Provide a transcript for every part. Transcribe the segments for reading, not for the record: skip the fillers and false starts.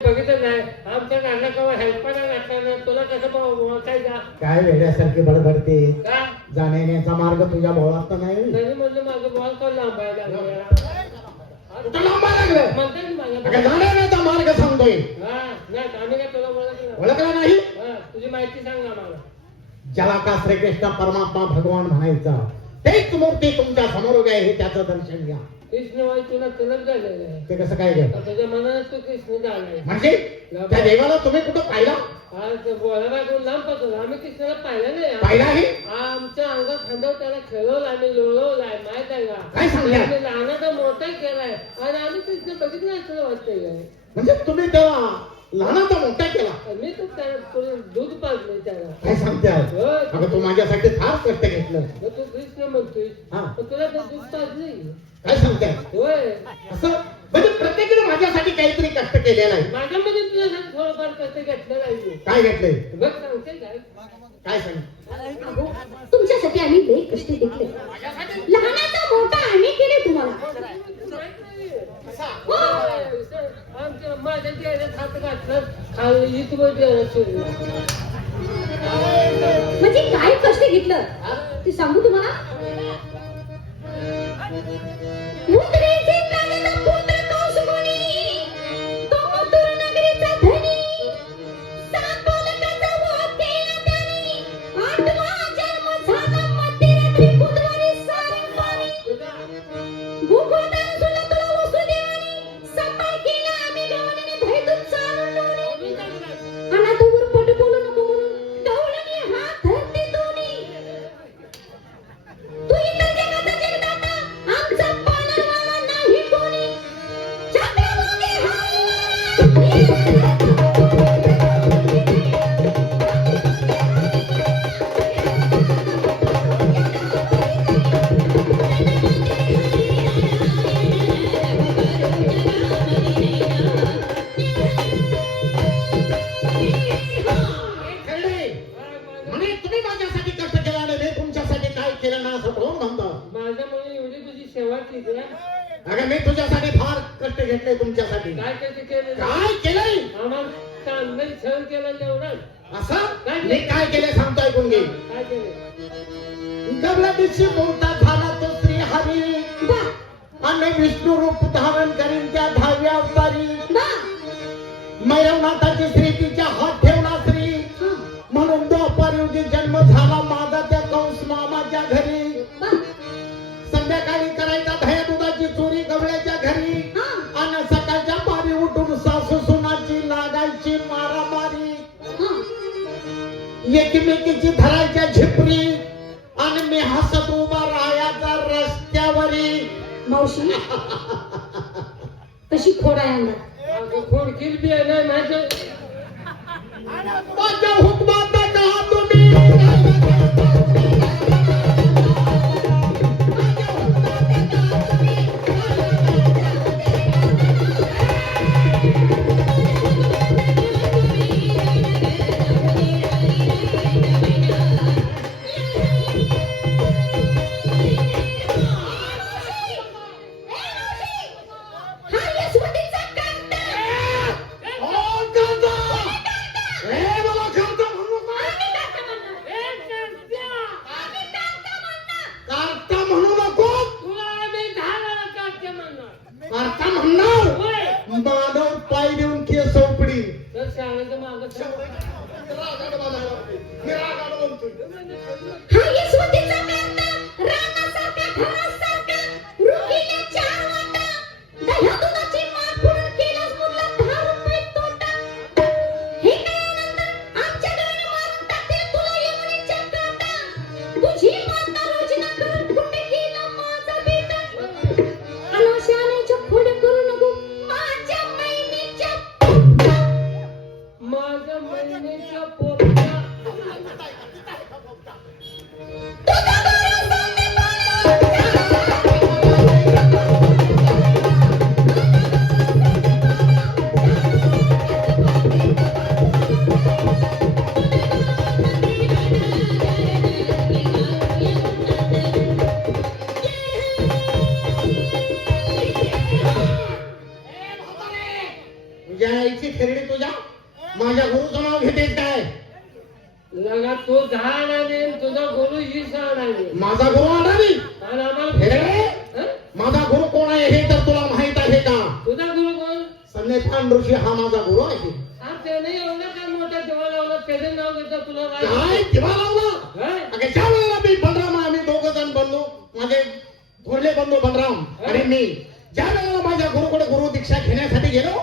बघितलं नाही आमच्या नाटकावर हेल्परला नाटकानं तुला कसं ओळखायचा काय वेड्यासारखी बडबडते का जाण्याचा मार्ग तुझ्या भोवळात तर नाही तरी म्हणलं माझं बॉल का लांबायला कुठं लांबायला लागलं म्हणते ना माझा अगं जाण्याचा मार्ग सांगतोय हा नाही आम्ही काय तुला ओळखलं ओळखला नाही हा तुझी माहिती सांग ना मला ज्याला का श्रीकृष्ण परमात्मा भगवान म्हणायचा तेच मूर्ती तुमच्या समोर उभी आहे हे त्याचं दर्शन घ्या कृष्णवाई तुला तलक झालेलं आहे ते कसं काय घ्या तुझ्या मनात तू कृष्ण झालाय म्हणजे त्या देवाला तुम्ही कुठं पाहिला आज बोलायला कोण लांब पासून आम्ही कृष्णाला पाहिलं नाही पाहिलाही आमच्या अंगात खांद्यावर त्याला खेळवलं आम्ही लोळवलाय माहित आहे काय का सांगताय? त्याने लहानाचा मोठा केलाय आणि आम्ही कृष्ण बघितलं असं वाटतंय काय म्हणजे तुम्ही तेव्हा लहानाचा मोठा केला मी तर त्याला थोडं दूध पाजलंय त्याला काय सांगते आज? होय. अगं तू माझ्यासाठी फार कष्ट घेतलं मग तू कृष्ण म्हणतोय हा. पण तुला तर दूध पाजलंय काय सांगते होय असं म्हणजे प्रत्येकाने माझ्यासाठी काहीतरी कष्ट केलेलं आहे माझ्यामध्ये तुझ्यासाठी थोडंफार कसं घेतलं नाही काय घेतलंय बघ सांगते काय काय सांग अहो, तुमच्यासाठी आम्ही लई कष्ट घेतले लहानाचा मोठा आम्ही केले तुम्हाला हो. आमच्या माझ्या चेहऱ्यात हात घातलं खाली इथवर म्हणजे काय कष्ट घेतलं ते सांगू तुम्हाला उतरेचे प्राण्याचा पुत्र कौसुभोनी, तो मथुर नगरीचा धनी, सात बालकाचा वध केला त्याने, आठवा जन्म झाला मध्यरात्री बुधवारी सायंकाळी. गोकुळात सुद्धा तुला वसुदेवाने, संभाळ केला आम्ही गवळणी भयदूत चालून डोळे. अनाथावर पट बोलू नको म्हणून गवळणी हात धरते दोन्ही. तू इतर जगाचा जगदाता, आमचा पालनवाला नाही कोणी. चंद्रभागे खेळणे म्हणे तुम्ही माझ्यासाठी कष्ट केला आणि मी तुमच्यासाठी काय केलं ना असं कोण म्हणतं माझ्यामुळे एवढी तुझी सेवा केली आहे. अगं मी तुझ्यासाठी फार कष्ट घेतले तुमच्यासाठी काय कसं केलं काय केलंय आम्हाला चांगलं सहन केलं एवढं असं मी काय केले सांगतो ऐकून घे काय केलं गबला दिवशी बोलता झाला तो श्री हरी आणि विष्णू रूप धारण करीन त्या 10व्या अवतारी मैरवनाथाची श्री तिच्या हात ठेवला श्री म्हणून द्वापार युगी जन्म झाला माझा त्या कंस मामाच्या घरी संध्याकाळी करायचा दह्या दुधाची चोरी गवळ्याच्या घरी आणि सकाळच्या पारी उठून सासू सुनाची लागायची मारामारी एकमेकीची धरायच्या झिपरी आणि मी हसत उभा राहायचा रस्त्यावरी मावशी कशी खोड आहे अंगात खोडकील बी आहे नाही माझं माझ्या हुकमाचा कहा तुम्ही हा यशवंतीचा कांता ओ कांता! ए, मला कांता म्हणू नका. आम्ही कांता म्हणणार. कांता म्हणू नको तुला आम्ही झाला काय म्हणणार कांता म्हणणार होय मानव पाय देऊन केस उपडी तर शाळेचं मागं हा यशवंतीचा कांता रानासारखा घरासारखा रुखीला 4 वाटा दह्या दुधाची माठ फोडून केलास मुलं 10 रुपये तोटा हे कळल्यानंतर आमच्या डोळ्याने मारून टाकतील तुला यमुनेच्या काटा तुझी माता रोजना करून कुठे गेला माझा बेटा अनाशानेच्या खोड्या करू नको माझ्या महिनेच्या माझ्या महिन्याच्या पोटात तुझा खेळडी तुझ्या माझ्या गुरुचं नाव घेतेस काय? लगा तो झाड आणि तुझा गुरु ही झाड आहे. माझा गुरु अडाणी आणि आम्हाला खेळडे हं? माझा गुरु कोण आहे हे तर तुला माहित आहे का? तुझा गुरु कोण? संदेशान ऋषी हा माझा गुरु आहे. हा त्याने एवढं काय मोठा देवा लावला त्याचे नाव घेतलं तुला काय काय दिवा लावला? हं? अगं ज्या वेळेला मी बलराम आम्ही दोघ जण बंधू माझे थोरले बंधू बलराम आणि मी ज्या वेळेला माझ्या गुरुकडे गुरु दीक्षा घेण्यासाठी गेलो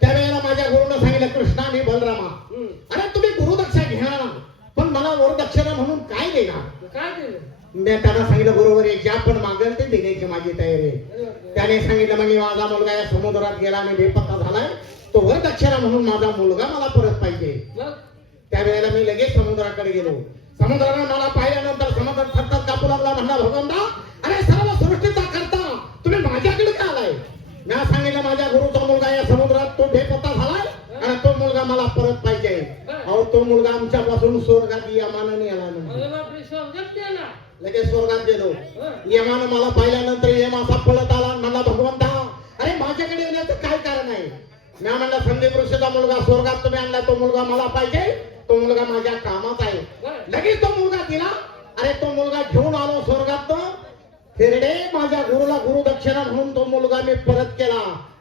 त्यावेळेला माझ्या गुरुनं सांगितलं कृष्णा आणि बलरामा हं. अरे तुम्ही गुरु दक्षा घेणार ना, पण मला वरदक्षिणा म्हणून काय देणार? काय केलं? मी त्यांना सांगितलं बरोबर आहे ज्या पण मागेल ते देण्याची माझी तयारी आहे. अरे बापरे. त्याने सांगितलं म्हणजे माझा मुलगा या समुद्रात गेला आणि बेपत्ता झालाय तो वरदक्षिणा म्हणून माझा मुलगा मला परत पाहिजे. मग त्यावेळेला मी लगेच समुद्राकडे गेलो. समुद्राने मला पाहिल्यानंतर समुद्र थरथर कापू लागला. म्हणला भगवंता अरे सर्व सृष्टीचा करता तुम्ही माझ्याकडे का आलाय? मी सांगितलं माझ्या गुरुचा मुलगा या समुद्रात तो बेपत्ता झालाय आणि तो मुलगा मला परत पाहिजे. अहो तो मुलगा आमच्यापासून स्वर्गात यमानाने आला नाही. अरे बापरे, स्वर्गात गेला. लगेच स्वर्गात गेलो. हं. यमानं मला पाहिल्यानंतर यम असा पळत आला आणि म्हणला भगवंता अरे माझ्याकडे येण्याचं काय कारण आहे? मी म्हणला संदीप ऋषीचा मुलगा स्वर्गात तुम्ही आणला तो मुलगा मला पाहिजे. तो मुलगा माझ्या कामाचा आहे. बरं. लगेच तो मुलगा दिला. अरे तो मुलगा घेऊन आलो स्वर्गात. खेरडे माझ्या गुरुला गुरु दक्षिणा म्हणून तो मुलगा मी परत केला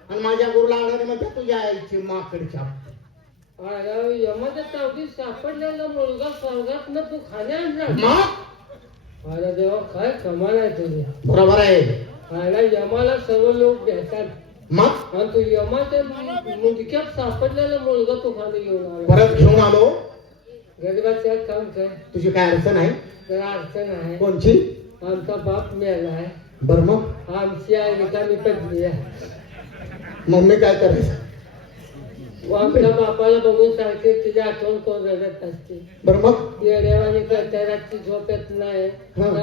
आणि माझ्या गुरुला आणाने म्हणजे तुझ्या आईची माकडच्या अरे यमाच्या तावडीत सापडलेला मुलगा स्वर्गात न तू खाणे आणला. मग अरे देवा काय कमाल आहे तुझी. बरोबर आहे. अरे यमाला सर्व लोक भेटतात मग आणि तू यमाच्या मुंडक्यात सापडलेला मुलगा तू खाणे घेऊन आला. परत घेऊन आलो. गरीबाचं काम काय तुझी काय अडचण आहे? तर अडचण आहे. कोणची? आमचा बाप मेलाय. बर मग आमची आई रिकामी पडली आहे. मम्मी काय करायचं? आमच्या बापाला बघून सांगते तुझी आठवण कोण रडत असते. बर मग येड्यावानी करते रातची झोप येत नाही. हं.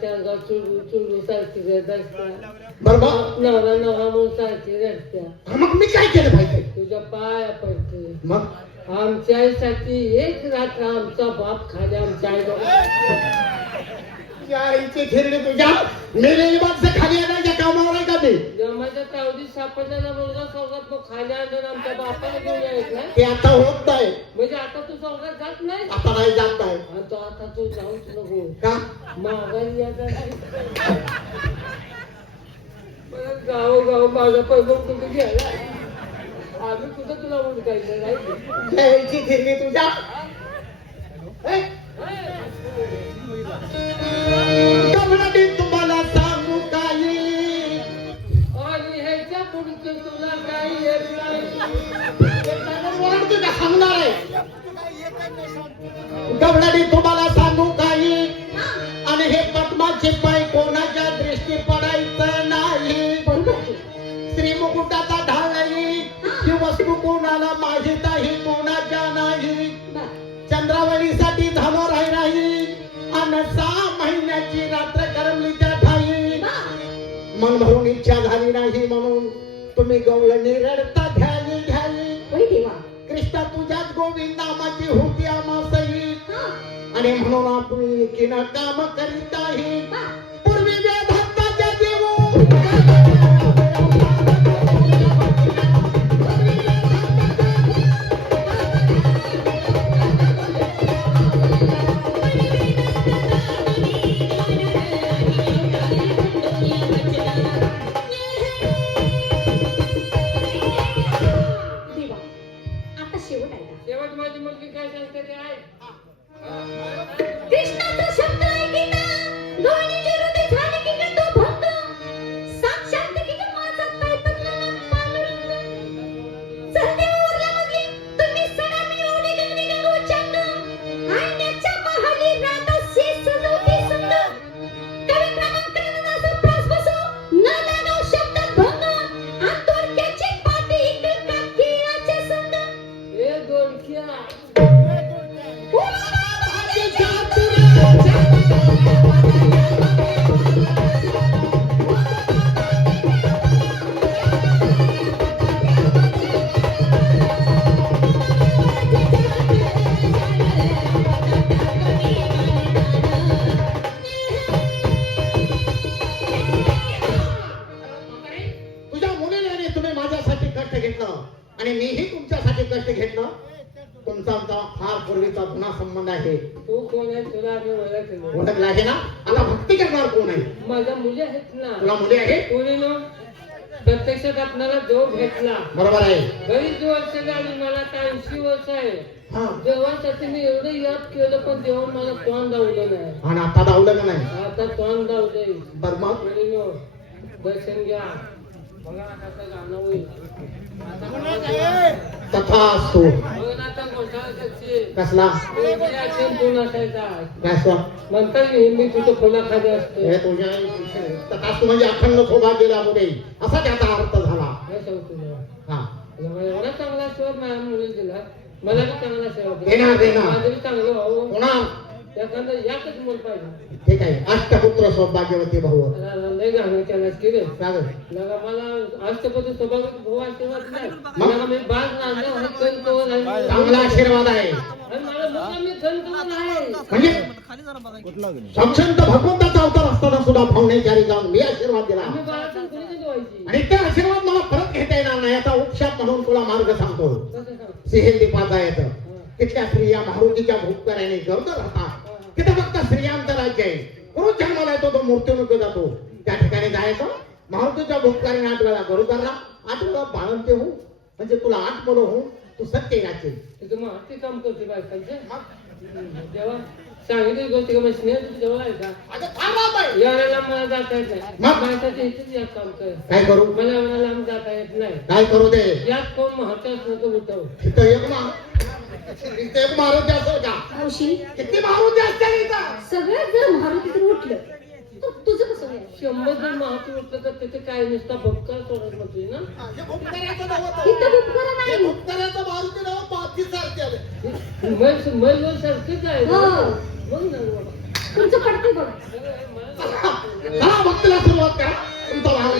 त्या अंगावर चुडू चुडू सारखी रडत असत्या. बर मग नवरा नवरा म्हणून सारखी रडत्या. मग मी काय केलं पाहिजे? तुझ्या पाया पडते. मग आमच्या आईसाठी एक रात्र आमचा बाप खाली आमच्या आई तुझ्या आईची खेळणी तुझ्या मेलेली माणसं खाली आणायच्या कामावर आहे का ते? जमाच्या तावडीत सापडलेला मुलगा स्वर्गात तो खाली आणून आमच्या बापाला घेऊन यायचा. ते आता होत नाही. म्हणजे आता तू स्वर्गात जात नाही. आता नाही जात नाही. आणि तो आता तू जाऊच नको. का? माघारी यायचा नाही. परत गावोगाव माझा पैसे कुठे घ्यायला आम्ही कुठं तुला उडकायचं नाही. तुझ्या आईची खेळणी तुझ्या हे? कमलाने तुम्हाला सांगू काही आणि ह्याच्या पुढचं तुला काही येत नाही. ओरडतो का? सांगणार आहे. कमलाने तुम्हाला सांगू काही आणि हे पद्माचे पाय कोणाच्या दृष्टी पडायचं नाही. श्री मुकुटाचा ढाल नाही ही वस्तू कोणाला माहित आहे कोणाच्या नाही. चंद्रावळीसाठी झालो राही नाही आणि 6 महिन्याची रात्र करमली त्या ठाई. मन भरून इच्छा झाली नाही म्हणून तुम्ही गवळणी रडता घ्यावी घ्यावी. कृष्णा तुझ्याच गोविंदामाची होती आमासही आणि म्हणून आपण एकीनं काम करीत आहे. पूर्वी वेदांताच्या देवो शेवट माझी मुलगी काय सांगते ते आहे. कृष्णाचा शब्द ऐकिता गवळणीची आणि मीही तुमच्यासाठी कष्ट घेतलं. तुमचा आमचा फार पूर्वीचा जुना संबंध आहे. तू कोण आहे तुला आम्ही ओळखलं. ओळखला आहे ना. आता भक्ती करणार कोण आहे? माझ्या मुली आहेत ना. तुला मुली आहे? मुलीनं प्रत्यक्षात आपल्याला जो भेटला बरोबर आहे. बरीच वर्ष झाली. मला आता 80 वर्ष आहे. हा देवासाठी मी एवढं याद केलं पण देवा मला तोंड दावलं नाही. आणि आता धावलं का नाही? आता तोंड दावलंय. बर मग मुलीनं दर्शन घ्या. बघा आता गाणं होईल. तथास्तु. बघा आता मोठा असायची. कसला? दोन असायचा. कसला? म्हणतात मी तुझं फुला खाली असतो. हे तुझ्या तथास्तु म्हणजे अखंड सौभाग्य पुढे असा त्याचा अर्थ झाला. हे सांगतो हा मला एवढा चांगला आशीर्वाद माझ्या मुलीला दिला. मला बी चांगला आशीर्वाद देणार, देणार. माझं बी चांगलं भाऊ. होणार. एखादं याकच मुल पाहिजे. ठीक आहे. अष्टपुत्र सौभाग्यवती भाऊ. लय गाणं त्यालाच केलं. काय गं? लगा मला अष्टपती सौभाग्य भाऊ आशीर्वाद नाही. मग? लगा मी बाग राहिलो आहे, कण करून आहे. चांगला आशीर्वाद आहे. आणि मला मुलगा मी कण करून आहे. म्हणजे साक्षात भगवंताचा अवतार असताना सुद्धा भावनेचारी जाऊन मी आशीर्वाद दिला. आम्ही बाळाचं कोणी जेवायची. आणि ते आशीर्वाद मला परत घेता येणार नाही. याचा उपशाप म्हणून तुला मार्ग सांगतो. कसं सांग? सिंहदीपाचा येतं. तिथल्या स्त्रिया मारुतीच्या भूतकऱ्याने गरुड राहतात. तिथे फक्त स्त्रियांचं राज्य आहे. पुरुष जन्माला येतो तो मृत्यूमुखी जातो. त्या ठिकाणी जायचं. मारुतीच्या भूतकऱ्याने 8 वेळा गरुडाला 8 वेळा बाळंते हो. म्हणजे तुला 8 मुलं हो. तू सत्य राहशील. तिथं मग ते काम करते बायकांचे. जेव्हा सांगितली गोष्टी का स्नेह तुझं जेव्हा आहे का आता फार लांब आहे. यावेळेला मला जाता येत नाही. मग? बायकाचे इथेच यात काम कर. काय करू? मला एवढा लांब जाता येत नाही. काय करू दे? यात कोण महत्वाचं नको उठव. इथं एक मारुती असेल का? मावशी किती मारुती असतील इथं? सगळ्यात जर मारुतीतून उठलं तर तुझं कसं होईल? 100 जर महत्व उठलं तर तिथे काय नुसता भक्कर सोडत म्हणतोय ना. हे भूतकऱ्याचं नाव होतं. इथं उपकरण हे नाही. भूतकऱ्याचं मारुती नाव मातीसारखे आले. मैल सारखीच आहे. हो. मग ना बाबा. तुमचं पडते बघ. मला चला भक्तीला सुरुवात करा. तुमचा भाव